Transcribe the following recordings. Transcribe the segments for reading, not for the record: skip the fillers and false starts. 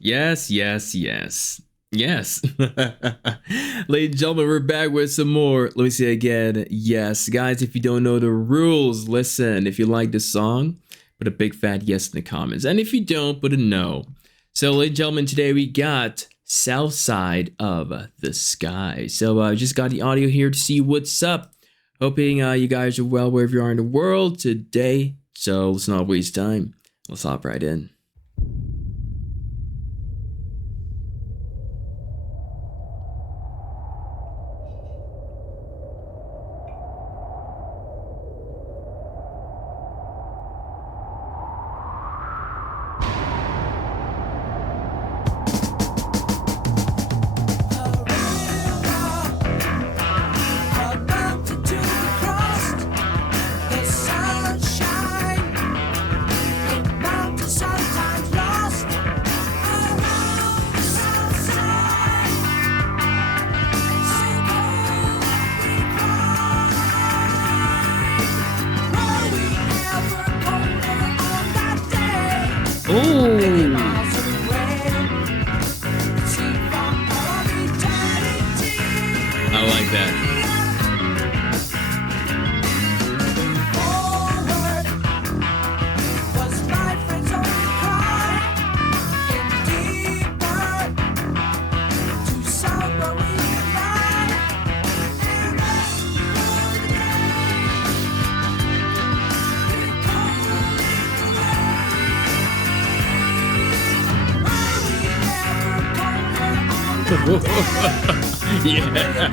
Yes, yes, yes. Yes. Ladies and gentlemen, we're back with some more. Let me say again, yes. Guys, if you don't know the rules, listen. If you like the song, put a big fat yes in the comments. And if you don't, put a no. So, ladies and gentlemen, today we got South Side of the Sky. So, I just got the audio here to see what's up. Hoping you guys are well wherever you are in the world today. So, let's not waste time. Let's hop right in. I like that. Yeah.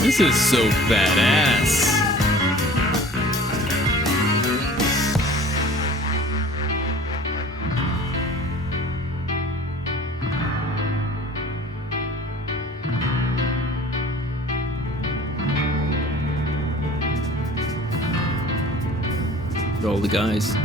This is so badass. All the guys.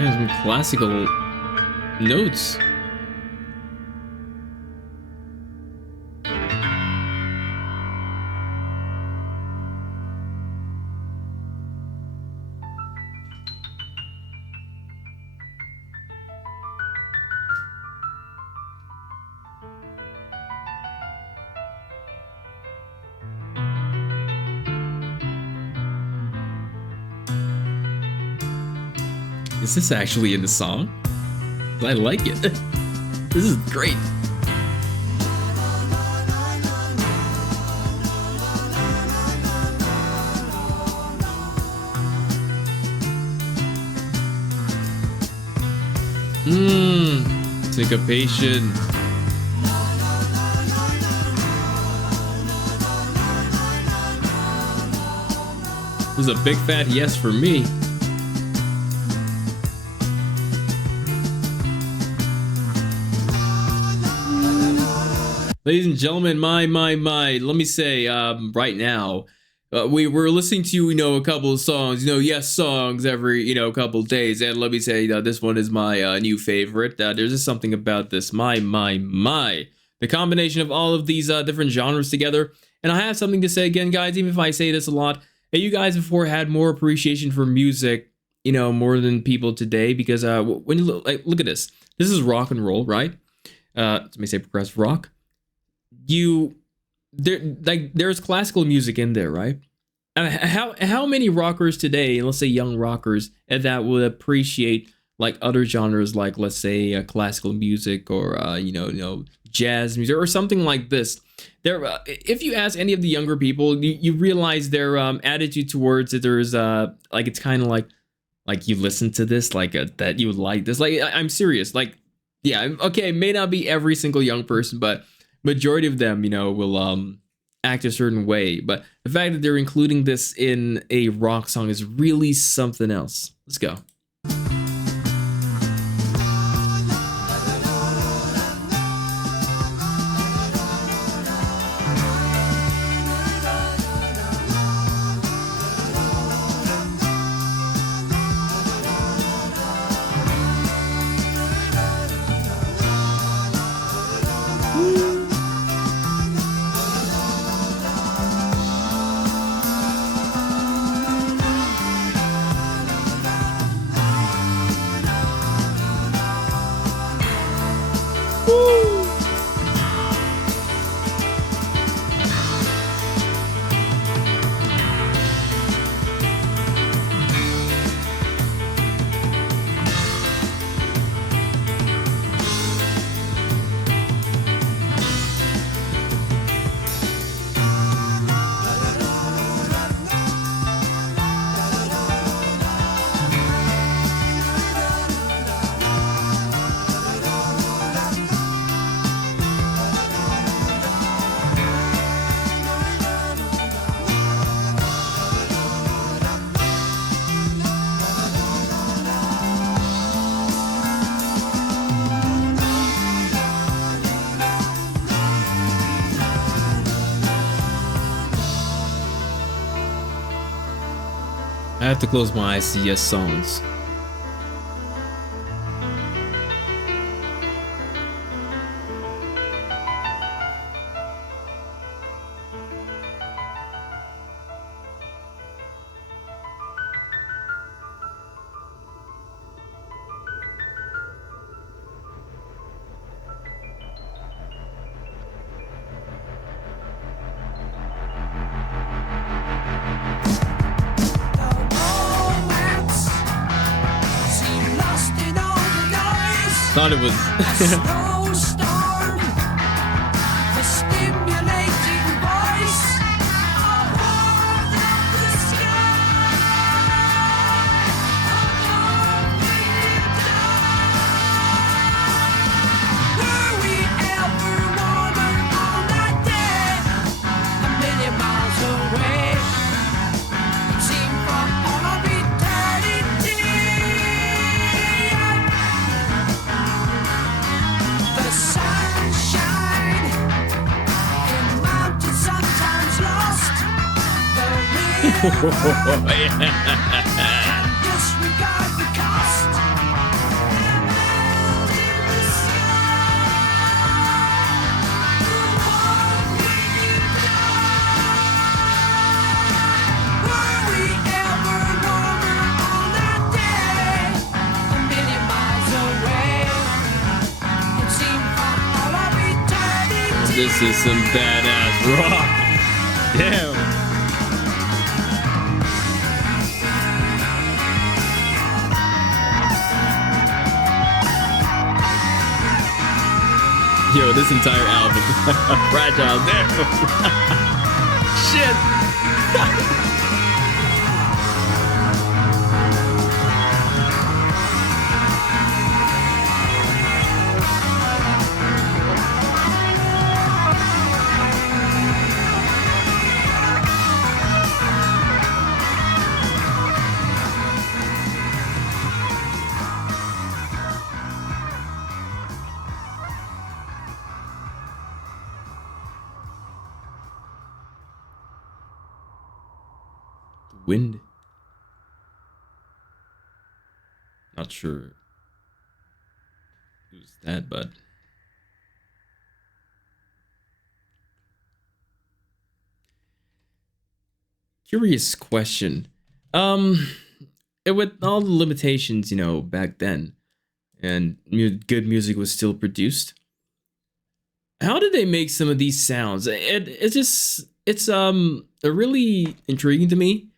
Yeah, some classical notes. Is this actually in the song? I like it. This is great. Syncopation. This is a big fat yes for me. Ladies and gentlemen, my, let me say right now, we're listening to, a couple of songs, yes songs every, couple of days. And let me say, this one is my new favorite. There's just something about this, my. The combination of all of these different genres together. And I have something to say again, guys, even if I say this a lot. Hey, you guys before had more appreciation for music, more than people today. Because when you look at this. This is rock and roll, right? Let me say progressive rock. There's classical music in there, right? How many rockers today, let's say young rockers, that would appreciate like other genres, like let's say classical music or jazz music or something like this. There, if you ask any of the younger people, you realize their attitude towards it. There's like it's kind of like you listen to this, like that you would like this. Like I'm serious. Like yeah, okay, it may not be every single young person, but majority of them, will act a certain way. But the fact that they're including this in a rock song is really something else. Let's go. I have to close my eyes to yes songs. Thought it was This is some badass rock. Damn. Yo, this entire album. Fragile. Damn. Shit. Wind. Not sure who's that, but curious question. With all the limitations, back then, and good music was still produced. How did they make some of these sounds? It's really intriguing to me.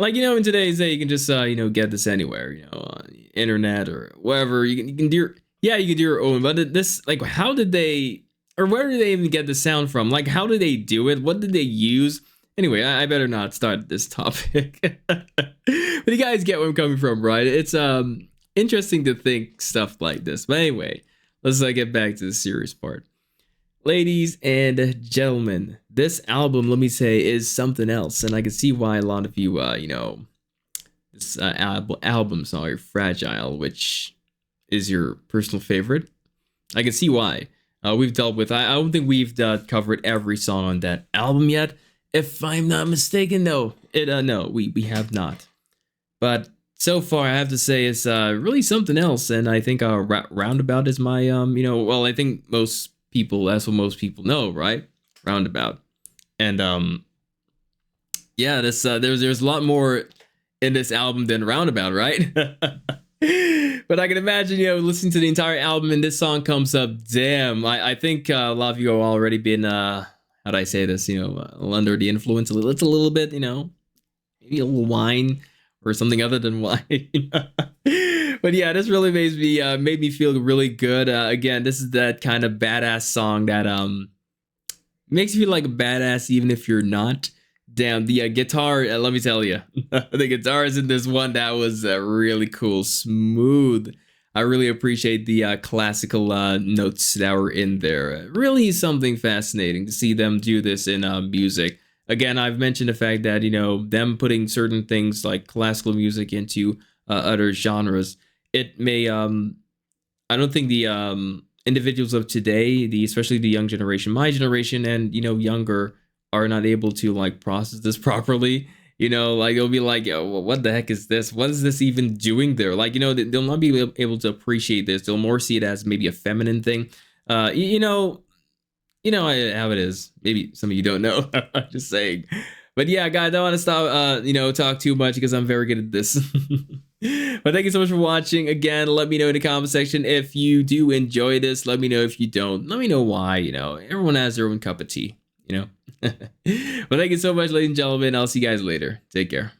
Like, in today's day, you can just get this anywhere, on the internet or wherever. You can do you can do your own. But this, like, how did they, or where did they even get the sound from? Like, how did they do it? What did they use? Anyway, I better not start this topic. But you guys get where I'm coming from, right? It's interesting to think stuff like this. But anyway, let's get back to the serious part. Ladies and gentlemen, this album, let me say, is something else, and I can see why a lot of you, this album song, Fragile, which is your personal favorite. I can see why. We've dealt with, I don't think we've covered every song on that album yet, if I'm not mistaken, no. No, we have not. But so far, I have to say, it's really something else, and I think Roundabout is my, well, I think most people, that's what most people know, right? Roundabout. And yeah, this there's a lot more in this album than Roundabout, right? But I can imagine, listening to the entire album and this song comes up. Damn, I think a lot of you have already been how do I say this, under the influence it's a little bit, maybe a little wine or something other than wine. But yeah, this really made me feel really good. Again, this is that kind of badass song that makes you feel like a badass even if you're not. Damn, the guitar, let me tell you, the guitars in this one, that was really cool, smooth. I really appreciate the classical notes that were in there. Really something fascinating to see them do this in music. Again, I've mentioned the fact that, them putting certain things like classical music into other genres, it may, I don't think the individuals of today, especially the young generation, my generation and, younger, are not able to like process this properly. Like they'll be like, yo, what the heck is this? What is this even doing there? Like, they'll not be able to appreciate this. They'll more see it as maybe a feminine thing. How it is. Maybe some of you don't know. I'm just saying. But yeah, guys, I don't want to stop, talk too much because I'm very good at this. But thank you so much for watching. Again, let me know in the comment section if you do enjoy this. Let me know if you don't. Let me know why, Everyone has their own cup of tea, But thank you so much, ladies and gentlemen. I'll see you guys later. Take care.